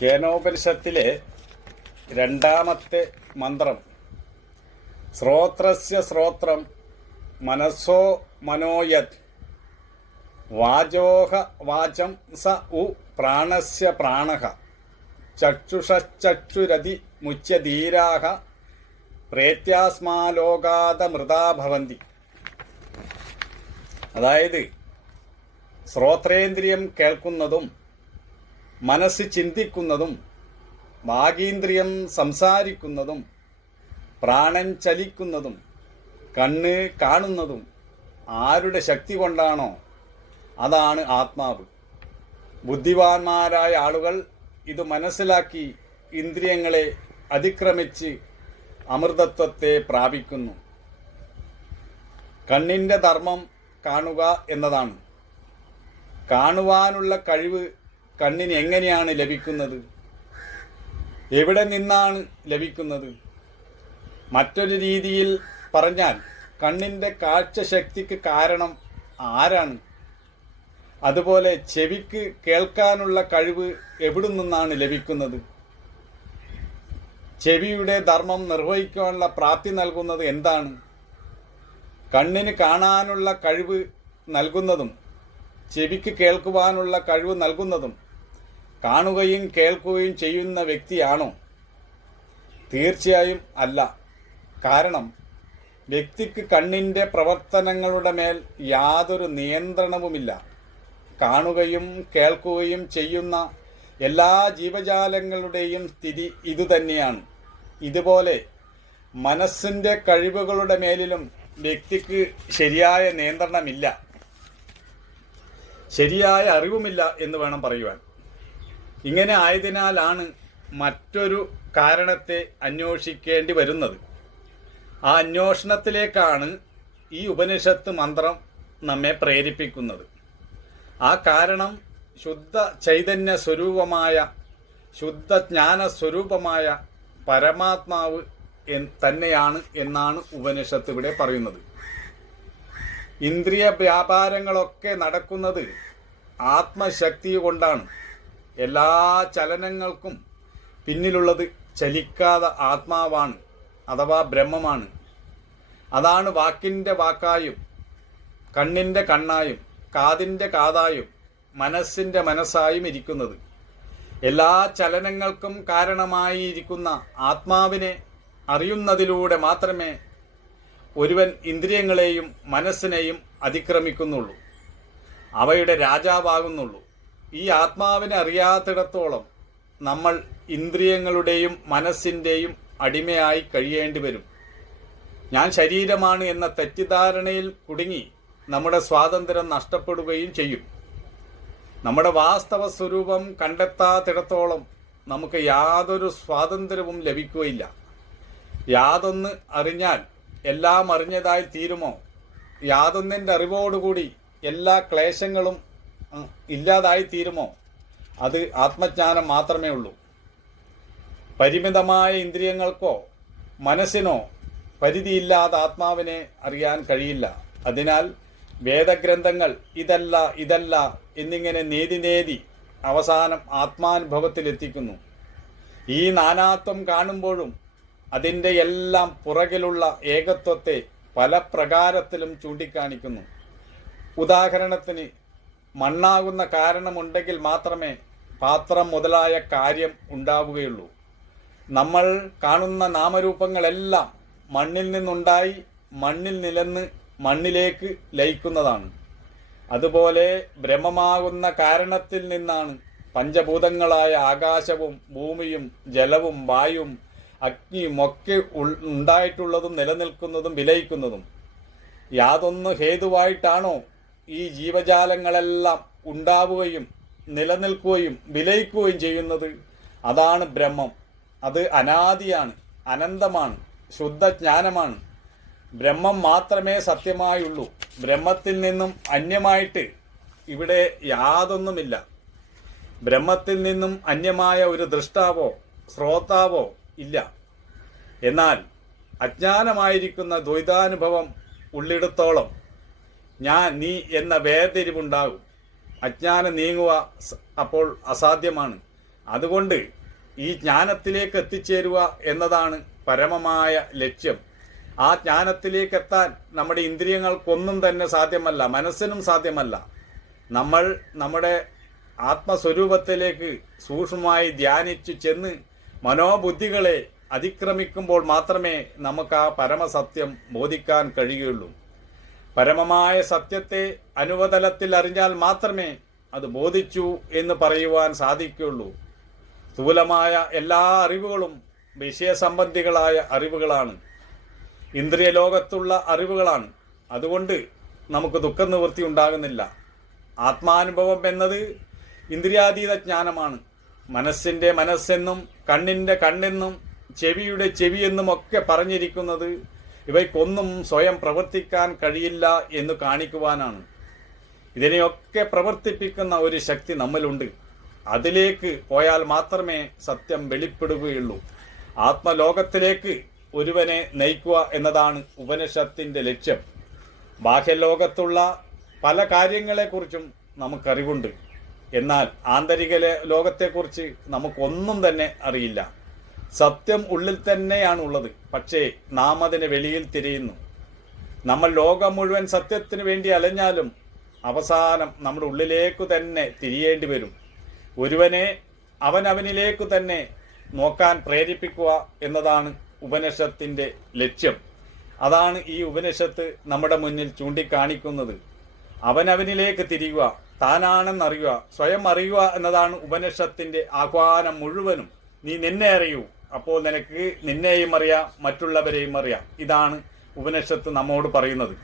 കേനോപനിഷത്തിലെ രണ്ടാമത്തെ മന്ത്രം ശ്രോത്രസ്യ ശ്രോത്രം മനസ്സോ മനോയത് വാചോഹ വാചം സ ഉ പ്രാണസ്യ പ്രാണഃ ചക്ഷുഷശ്ചക്ഷുരതി മുച്യധീരാഃ പ്രേത്യാസ്മാലോകാദമൃതാ ഭവന്തി. അതായത് ശ്രോത്രേന്ദ്രിയം കേൾക്കുന്നതും മനസ്സ് ചിന്തിക്കുന്നതും വാഗീന്ദ്രിയം സംസാരിക്കുന്നതും പ്രാണൻ ചലിക്കുന്നതും കണ്ണ് കാണുന്നതും ആരുടെ ശക്തി കൊണ്ടാണോ അതാണ് ആത്മാവ്. ബുദ്ധിമാന്മാരായ ആളുകൾ ഇത് മനസ്സിലാക്കി ഇന്ദ്രിയങ്ങളെ അതിക്രമിച്ച് അമൃതത്വത്തെ പ്രാപിക്കുന്നു. കണ്ണിൻ്റെ ധർമ്മം കാണുക എന്നതാണ്. കാണുവാനുള്ള കഴിവ് കണ്ണിന് എങ്ങനെയാണ് ലഭിക്കുന്നത്? എവിടെ നിന്നാണ് ലഭിക്കുന്നത്? മറ്റൊരു രീതിയിൽ പറഞ്ഞാൽ കണ്ണിൻ്റെ കാഴ്ചശക്തിക്ക് കാരണം ആരാണ്? അതുപോലെ ചെവിക്ക് കേൾക്കാനുള്ള കഴിവ് എവിടെ നിന്നാണ് ലഭിക്കുന്നത്? ചെവിയുടെ ധർമ്മം നിർവഹിക്കാനുള്ള പ്രാപ്തി നൽകുന്നത് എന്താണ്? കണ്ണിന് കാണാനുള്ള കഴിവ് നൽകുന്നതും ചെവിക്ക് കേൾക്കുവാനുള്ള കഴിവ് നൽകുന്നതും കാണുകയും കേൾക്കുകയും ചെയ്യുന്ന വ്യക്തിയാണോ? തീർച്ചയായും അല്ല. കാരണം വ്യക്തിക്ക് കണ്ണിൻ്റെ പ്രവർത്തനങ്ങളുടെ മേൽ യാതൊരു നിയന്ത്രണവുമില്ല. കാണുകയും കേൾക്കുകയും ചെയ്യുന്ന എല്ലാ ജീവജാലങ്ങളുടെയും സ്ഥിതി ഇതുതന്നെയാണ്. ഇതുപോലെ മനസ്സിൻ്റെ കഴിവുകളുടെ മേലിലും വ്യക്തിക്ക് ശരിയായ നിയന്ത്രണമില്ല, ശരിയായ അറിവുമില്ല എന്ന് വേണം പറയുവാൻ. ഇങ്ങനെ ആയതിനാലാണ് മറ്റൊരു കാരണത്തെ അന്വേഷിക്കേണ്ടി വരുന്നത്. ആ അന്വേഷണത്തിലേക്കാണ് ഈ ഉപനിഷത്ത് മന്ത്രം നമ്മെ പ്രേരിപ്പിക്കുന്നത്. ആ കാരണം ശുദ്ധ ചൈതന്യ സ്വരൂപമായ ശുദ്ധ ജ്ഞാന സ്വരൂപമായ പരമാത്മാവ് തന്നെയാണ് എന്നാണ് ഉപനിഷത്ത് ഇവിടെ പറയുന്നത്. ഇന്ദ്രിയ വ്യാപാരങ്ങളൊക്കെ നടക്കുന്നത് ആത്മശക്തി കൊണ്ടാണ്. എല്ലാ ചലനങ്ങൾക്കും പിന്നിലുള്ളത് ചലിക്കാതെ ആത്മാവാണ്, അഥവാ ബ്രഹ്മമാണ്. അതാണ് വാക്കിൻ്റെ വാക്കായും കണ്ണിൻ്റെ കണ്ണായും കാതിൻ്റെ കാതായും മനസ്സിൻ്റെ മനസ്സായും ഇരിക്കുന്നത്. എല്ലാ ചലനങ്ങൾക്കും കാരണമായിരിക്കുന്ന ആത്മാവിനെ അറിയുന്നതിലൂടെ മാത്രമേ ഒരുവൻ ഇന്ദ്രിയങ്ങളെയും മനസ്സിനെയും അതിക്രമിക്കുന്നുള്ളൂ, അവയുടെ രാജാവാകുന്നുള്ളൂ. ഈ ആത്മാവിനെ അറിയാത്തിടത്തോളം നമ്മൾ ഇന്ദ്രിയങ്ങളുടെയും മനസ്സിൻ്റെയും അടിമയായി കഴിയേണ്ടി വരും. ഞാൻ ശരീരമാണ് എന്ന തെറ്റിദ്ധാരണയിൽ കുടുങ്ങി നമ്മുടെ സ്വാതന്ത്ര്യം നഷ്ടപ്പെടുകയും ചെയ്യും. നമ്മുടെ വാസ്തവ സ്വരൂപം കണ്ടെത്താത്തിടത്തോളം നമുക്ക് യാതൊരു സ്വാതന്ത്ര്യവും ലഭിക്കുകയില്ല. യാതൊന്ന് അറിഞ്ഞാൽ എല്ലാം അറിഞ്ഞതായി തീരുമോ? യാതൊന്നിൻ്റെ അറിവോടുകൂടി എല്ലാ ക്ലേശങ്ങളും ഇല്ലാതായി തീരുമോ? അത് ആത്മജ്ഞാനം മാത്രമേ ഉള്ളൂ. പരിമിതമായ ഇന്ദ്രിയങ്ങൾക്കോ മനസ്സിനോ പരിധിയില്ലാതെ ആത്മാവിനെ അറിയാൻ കഴിയില്ല. അതിനാൽ വേദഗ്രന്ഥങ്ങൾ ഇതല്ല എന്നിങ്ങനെ നേതി അവസാനം ആത്മാനുഭവത്തിലെത്തിക്കുന്നു. ഈ നാനാത്വം കാണുമ്പോഴും അതിൻ്റെ എല്ലാം പുറകിലുള്ള ഏകത്വത്തെ പല പ്രകാരത്തിലും ചൂണ്ടിക്കാണിക്കുന്നു. ഉദാഹരണത്തിന്, മണ്ണാകുന്ന കാരണമുണ്ടെങ്കിൽ മാത്രമേ പാത്രം മുതലായ കാര്യം ഉണ്ടാവുകയുള്ളൂ. നമ്മൾ കാണുന്ന നാമരൂപങ്ങളെല്ലാം മണ്ണിൽ നിന്നുണ്ടായി മണ്ണിൽ നിലന്ന് മണ്ണിലേക്ക് ലയിക്കുന്നതാണ്. അതുപോലെ ബ്രഹ്മമാകുന്ന കാരണത്തിൽ നിന്നാണ് പഞ്ചഭൂതങ്ങളായ ആകാശവും ഭൂമിയും ജലവും വായുവും അഗ്നിയും ഒക്കെ ഉണ്ടായിട്ടുള്ളതും നിലനിൽക്കുന്നതും വിലയിക്കുന്നതും. യാതൊന്ന് ഹേതുവായിട്ടാണോ ഈ ജീവജാലങ്ങളെല്ലാം ഉണ്ടാവുകയും നിലനിൽക്കുകയും വിലയിക്കുകയും ചെയ്യുന്നത്, അതാണ് ബ്രഹ്മം. അത് അനാദിയാണ്, അനന്തമാണ്, ശുദ്ധജ്ഞാനമാണ്. ബ്രഹ്മം മാത്രമേ സത്യമായുള്ളൂ. ബ്രഹ്മത്തിൽ നിന്നും അന്യമായിട്ട് ഇവിടെ യാതൊന്നുമില്ല. ബ്രഹ്മത്തിൽ നിന്നും അന്യമായ ഒരു ദൃഷ്ടാവോ ശ്രോതാവോ ഇല്ല. എന്നാൽ അജ്ഞാനമായിരിക്കുന്ന ദ്വൈതാനുഭവം ഉള്ളിടത്തോളം ഞാൻ നീ എന്ന വേർതിരിവുണ്ടാകും. അജ്ഞാനം നീങ്ങുക അപ്പോൾ അസാധ്യമാണ്. അതുകൊണ്ട് ഈ ജ്ഞാനത്തിലേക്ക് എത്തിച്ചേരുക എന്നതാണ് പരമമായ ലക്ഷ്യം. ആ ജ്ഞാനത്തിലേക്ക് എത്താൻ നമ്മുടെ ഇന്ദ്രിയങ്ങൾക്കൊന്നും തന്നെ സാധ്യമല്ല, മനസ്സിനും സാധ്യമല്ല. നമ്മൾ നമ്മുടെ ആത്മസ്വരൂപത്തിലേക്ക് സൂക്ഷ്മമായി ധ്യാനിച്ചു ചെന്ന് മനോബുദ്ധികളെ അതിക്രമിക്കുമ്പോൾ മാത്രമേ നമുക്ക് ആ പരമസത്യം ബോധിക്കാൻ കഴിയുകയുള്ളൂ. പരമമായ സത്യത്തെ അനുവതലത്തിൽ അറിഞ്ഞാൽ മാത്രമേ അത് ബോധിച്ചു എന്ന് പറയുവാൻ സാധിക്കുകയുള്ളൂ. സ്ഥൂലമായ എല്ലാ അറിവുകളും വിഷയസംബന്ധികളായ അറിവുകളാണ്, ഇന്ദ്രിയ ലോകത്തുള്ള അറിവുകളാണ്. അതുകൊണ്ട് നമുക്ക് ദുഃഖനിവൃത്തി ഉണ്ടാകുന്നില്ല. ആത്മാനുഭവം എന്നത് ഇന്ദ്രിയാതീത ജ്ഞാനമാണ്. മനസ്സിൻ്റെ മനസ്സെന്നും കണ്ണിൻ്റെ കണ്ണെന്നും ചെവിയുടെ ചെവിയെന്നും ഒക്കെ പറഞ്ഞിരിക്കുന്നത് ഇവയ്ക്കൊന്നും സ്വയം പ്രവർത്തിക്കാൻ കഴിയില്ല എന്ന് കാണിക്കുവാനാണ്. ഇതിനെയൊക്കെ പ്രവർത്തിപ്പിക്കുന്ന ഒരു ശക്തി നമ്മളുണ്ട്. അതിലേക്ക് പോയാൽ മാത്രമേ സത്യം വെളിപ്പെടുകയുള്ളൂ. ആത്മലോകത്തിലേക്ക് ഒരുവനെ നയിക്കുക എന്നതാണ് ഉപനിഷത്തിൻ്റെ ലക്ഷ്യം. ബാഹ്യലോകത്തുള്ള പല കാര്യങ്ങളെക്കുറിച്ചും നമുക്കറിവുണ്ട്. എന്നാൽ ആന്തരിക ലോകത്തെക്കുറിച്ച് നമുക്കൊന്നും തന്നെ അറിയില്ല. സത്യം ഉള്ളിൽ തന്നെയാണ് ഉള്ളത്, പക്ഷേ നാം അതിന് വെളിയിൽ തിരയുന്നു. നമ്മൾ ലോകം മുഴുവൻ സത്യത്തിന് വേണ്ടി അലഞ്ഞാലും അവസാനം നമ്മുടെ ഉള്ളിലേക്കു തന്നെ തിരിയേണ്ടി വരും. ഒരുവനെ അവനവനിലേക്കു തന്നെ നോക്കാൻ പ്രേരിപ്പിക്കുക എന്നതാണ് ഉപനിഷത്തിൻ്റെ ലക്ഷ്യം. അതാണ് ഈ ഉപനിഷത്ത് നമ്മുടെ മുന്നിൽ ചൂണ്ടിക്കാണിക്കുന്നത്. അവനവനിലേക്ക് തിരിയുക, താനാണെന്നറിയുക, സ്വയം അറിയുക എന്നതാണ് ഉപനിഷത്തിൻ്റെ ആഹ്വാനം മുഴുവനും. നീ നിന്നെ അറിയൂ, അപ്പോൾ നിനക്ക് നിന്നെയും അറിയാം, മറ്റുള്ളവരെയും അറിയാം. ഇതാണ് ഉപനിഷത്ത് നമ്മോട് പറയുന്നത്.